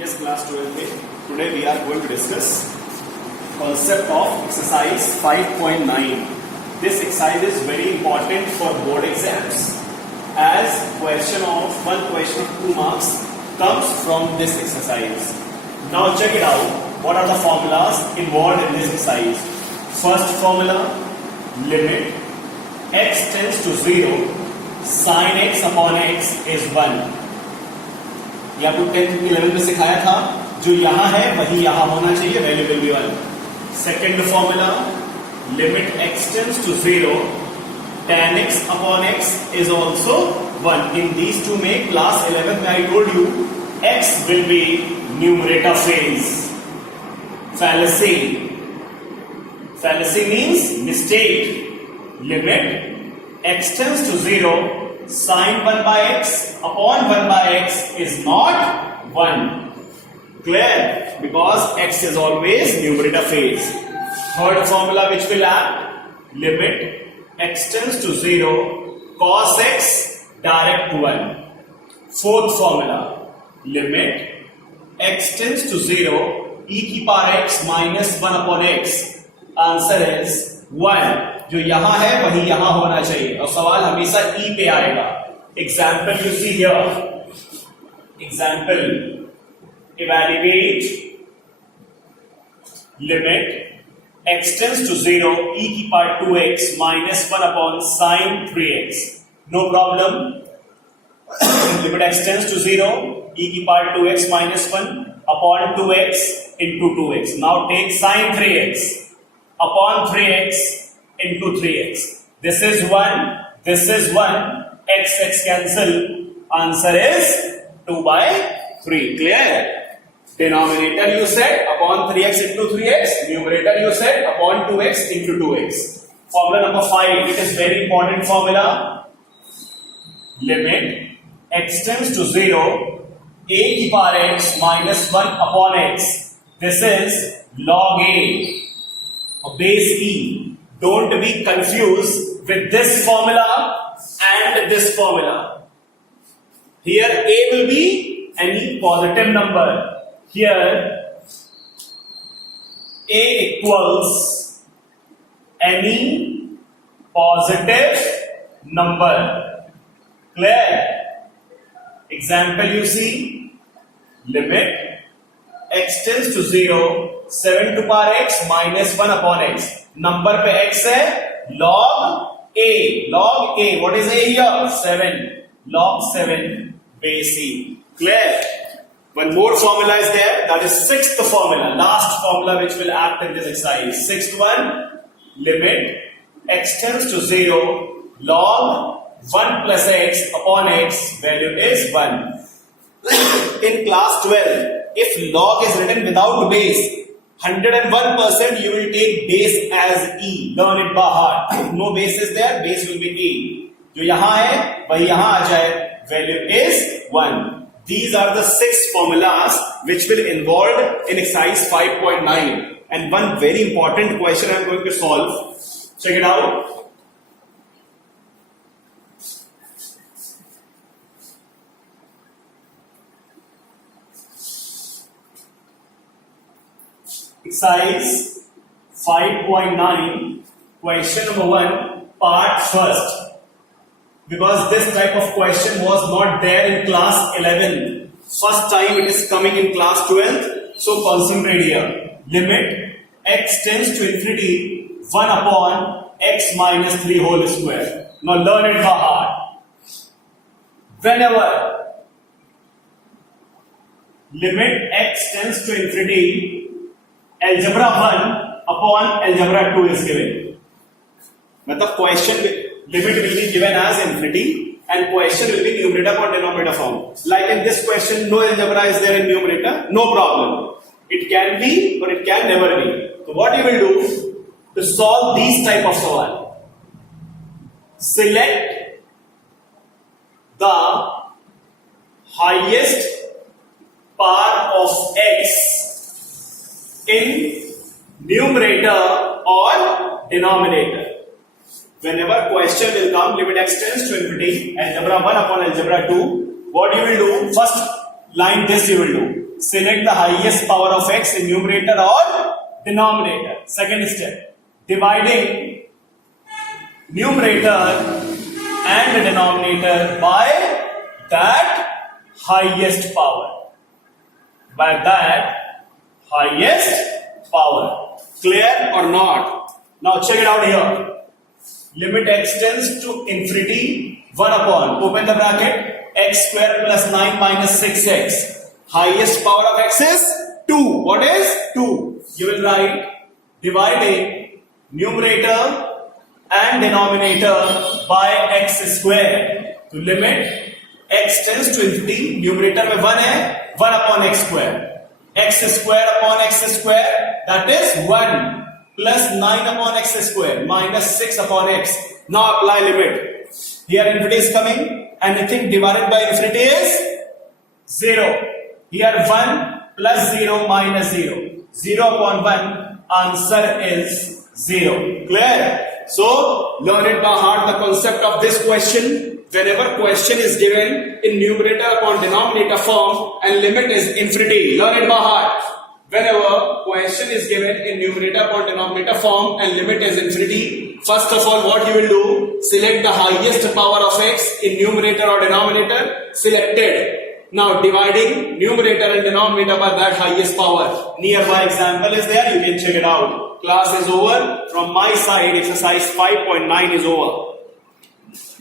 Yes, class 12 में today we are going to discuss concept of exercise 5.9. This exercise is very important for board exams as one question 2 marks comes from this exercise. Now check it out. What are the formulas involved in this exercise? First formula, limit x tends to 0, sin x upon x is 1. ये आपको 10th 11th में सिखाया था. जो यहां है वही यहां होना चाहिए, value will be 1. Second formula, limit x tends to 0, tan x upon x is also 1. In these two में class 11th में I told you x will be numerator phase. Fallacy. Fallacy means mistake. Limit x tends to 0, sin 1 by x upon 1 by x is not 1. Clear? Because x is always numerator phase. Third formula which will act, limit x tends to 0, cos x direct 1. Fourth formula, limit x tends to 0, e की power x minus 1 upon x. Answer is 1. जो यहां है वही यहां होना चाहिए और सवाल हमेशा e पे आएगा. Example you see here. Example, evaluate limit x tends to 0, e की power 2x minus 1 upon sin 3x. No problem. Limit x tends to 0, e की power 2x minus 1 upon 2x into 2x. Now take sin 3x upon 3x into 3x. This is 1, this is 1, x cancel. Answer is 2 by 3. Clear? Denominator you said upon 3x into 3x, numerator you said upon 2x into 2x. Formula number 5, it is very important formula. Limit x tends to 0, a की power x minus 1 upon x. This is log a, base e. Don't be confused with this formula and this formula. Here a will be any positive number. Here a equals any positive number. Clear? Example you see, limit x tends to 0, 7 to power x minus 1 upon x. Number पे x है, log a. Log a, what is a here? 7. Log 7 base e. Clear? One more formula is there, that is sixth formula, last formula which will act in this exercise. Sixth one, limit x tends to 0, log 1 plus x upon x, value is 1. In class 12, if log is written without base, 101% you will take base as e. Learn it by heart. No base is there, base will be e. जो यहां है वही यहां आ जाए, value is 1. These are the 6 formulas which will involved in exercise 5.9. And one very important question I am going to solve. Check it out. Exercise 5.9, question number 1, part first. Because this type of question was not there in class 11. First time it is coming in class 12. So concentrate here. Limit x tends to infinity 1 upon x minus 3 whole square. Now learn it by heart. Whenever limit x tends to infinity, algebra 1 upon algebra 2 is given. मतलब question limit will be given as infinity and question will be numerator upon denominator form. Like in this question, no algebra is there in numerator, no problem. It can be or it can never be. So what you will do to solve these type of सवाल? Select the highest power of x in numerator or denominator. Whenever question will come, limit x tends to infinity, algebra 1 upon algebra 2, what you will do? First line this you will do. select the highest power of x in numerator or denominator. Second step, dividing numerator and the denominator by that highest power. By that highest power. Clear or not? Now check it out here. Limit x tends to infinity 1 upon, open the bracket, x square plus 9 minus 6x. Highest power of x is 2. What is 2? You will write dividing numerator and denominator by x square. To limit x tends to infinity, numerator में 1 है, 1 upon x square. X square upon x square, that is 1 plus 9 upon x square minus 6 upon x. Now apply limit. Here infinity is coming. Anything divided by infinity is 0. Here 1 plus 0 minus 0. 0 upon 1, answer is 0. Clear? So, learn it by heart the concept of this question. Whenever question is given in numerator upon denominator form and limit is infinity, learn it by heart. Whenever question is given in numerator upon denominator form and limit is infinity, first of all what you will do, select the highest power of x in numerator or denominator, selected. Now dividing numerator and denominator by that highest power. Nearby example is there, you can check it out. Class is over. From my side, exercise 5.9 is over.